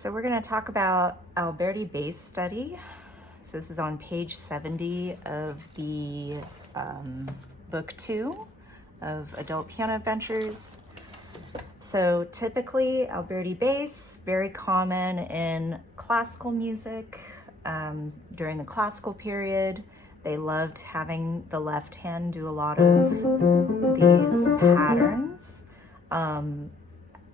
So we're going to talk about Alberti bass study. So this is on page 70 of the book 2 of Adult Piano Adventures. So typically Alberti bass, very common in classical music. During the classical period, they loved having the left hand do a lot of these patterns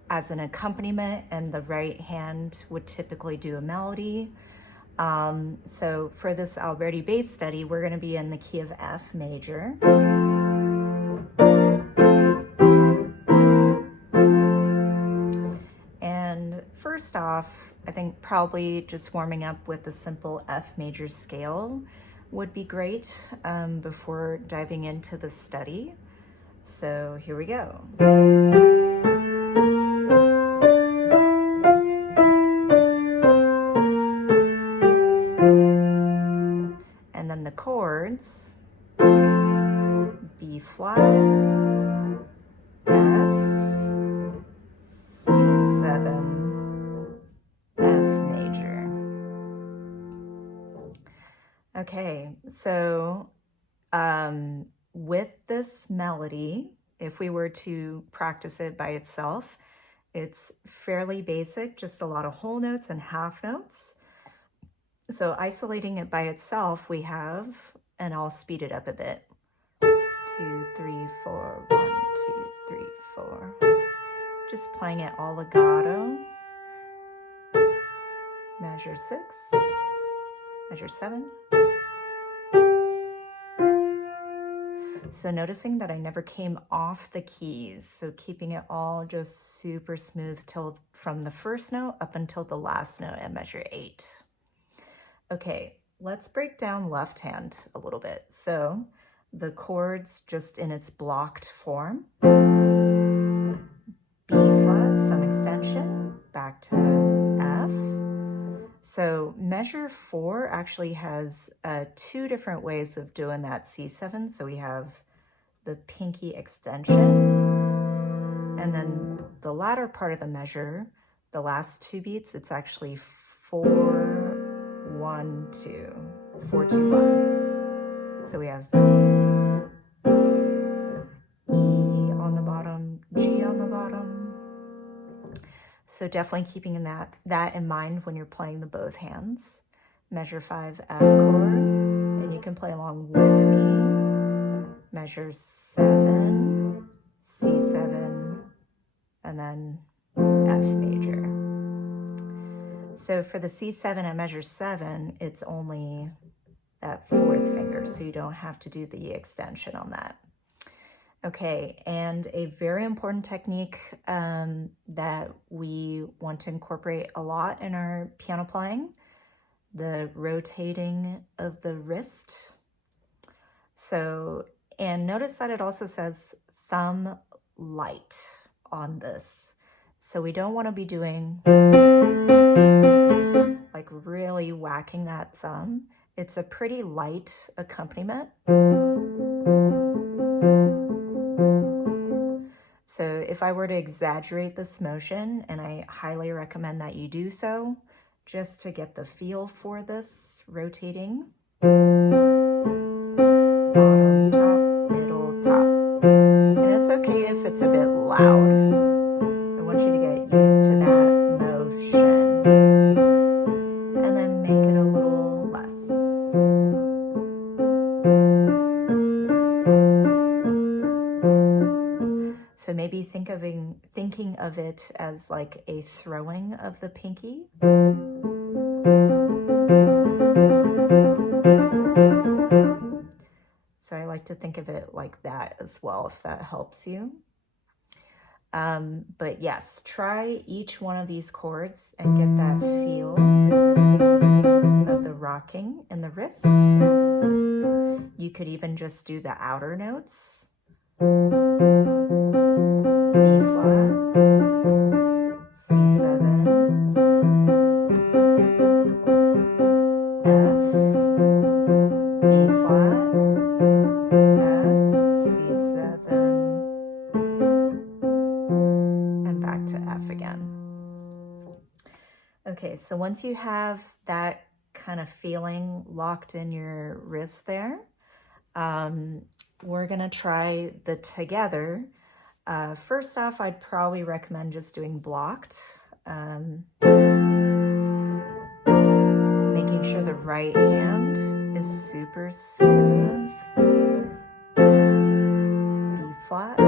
as an accompaniment, and the right hand would typically do a melody. So for this Alberti bass study, we're going to be in the key of F major. And first off, I think probably just warming up with the simple F major scale would be great before diving into the study. So here we go. And then the chords, B flat, F, C7, F major. Okay, so with this melody, if we were to practice it by itself, it's fairly basic, just a lot of whole notes and half notes. So isolating it by itself, we have, and I'll speed it up a bit. 2, 3, 4, 1, 2, 3, 4. Just playing it all legato. Measure 6, measure 7. So noticing that I never came off the keys, so keeping it all just super smooth till from the first note up until the last note at measure 8. Okay, let's break down left hand a little bit. So the chords just in its blocked form. B flat, thumb extension, back to F. So measure 4 actually has 2 different ways of doing that C7. So we have the pinky extension, and then the latter part of the measure, the last 2 beats, it's actually 4, 1, 2, 4, 2, 1. So we have E on the bottom, G on the bottom. So definitely keeping that in mind when you're playing the both hands. Measure 5 F chord, and you can play along with me. Measure 7, C7, and then F major. So for the C7 at measure 7, it's only that 4th finger, so you don't have to do the extension on that. Okay, and a very important technique that we want to incorporate a lot in our piano playing, the rotating of the wrist. So, and notice that it also says thumb light on this. So we don't want to be doing like really whacking that thumb. It's a pretty light accompaniment. So if I were to exaggerate this motion, and I highly recommend that you do so, just to get the feel for this rotating. Bottom, top, middle, top. And it's okay if it's a bit loud. I want you to get used to that motion. And then make it a little less. So maybe thinking of it as like a throwing of the pinky. So I like to think of it like that as well, if that helps you. But yes, try each one of these chords and get that feel of the rocking in the wrist. You could even just do the outer notes. B flat, C7, F, B flat, F, C7, and back to F again. Okay, so once you have that kind of feeling locked in your wrist there, we're gonna try the together. First off, I'd probably recommend just doing blocked. Making sure the right hand is super smooth. B flat,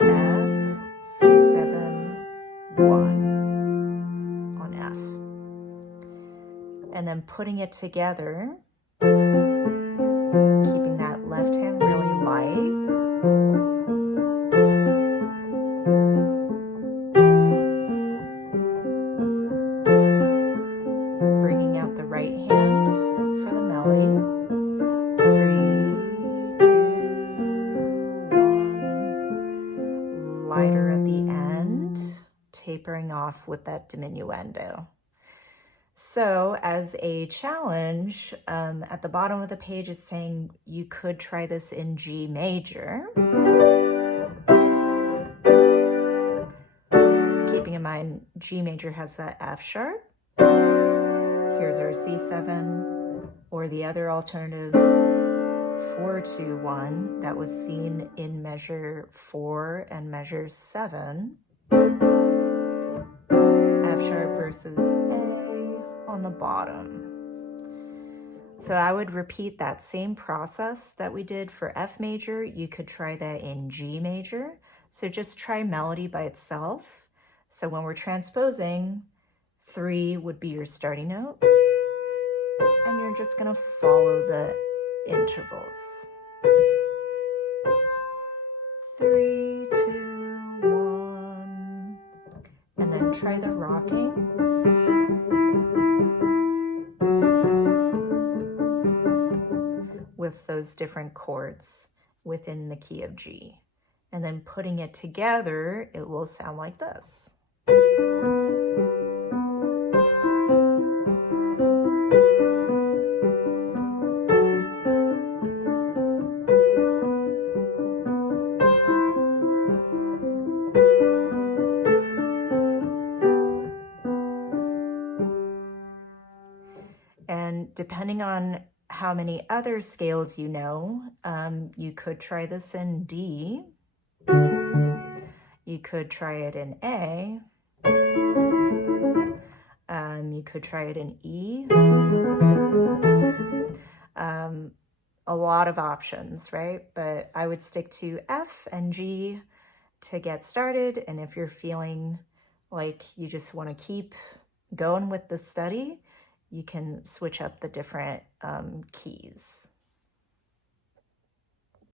F, C7, 1 on F. And then putting it together, keeping that left hand really light. Bringing out the right hand for the melody. 3, 2, 1. Lighter at the end, tapering off with that diminuendo. So as a challenge, at the bottom of the page is saying you could try this in G major. Keeping in mind, G major has that F sharp. Here's our C7, or the other alternative, 4-2-1, that was seen in measure 4 and measure 7. F sharp versus A on the bottom. So I would repeat that same process that we did for F major. You could try that in G major. So just try melody by itself. So when we're transposing, 3 would be your starting note, and you're just gonna follow the intervals. 3, 2, 1, and then try the rocking. With those different chords within the key of G. And then putting it together, it will sound like this. And depending on how many other scales you know, you could try this in D. You could try it in A. You could try it in E. A lot of options, right? But I would stick to F and G to get started. And if you're feeling like you just want to keep going with the study, you can switch up the different keys.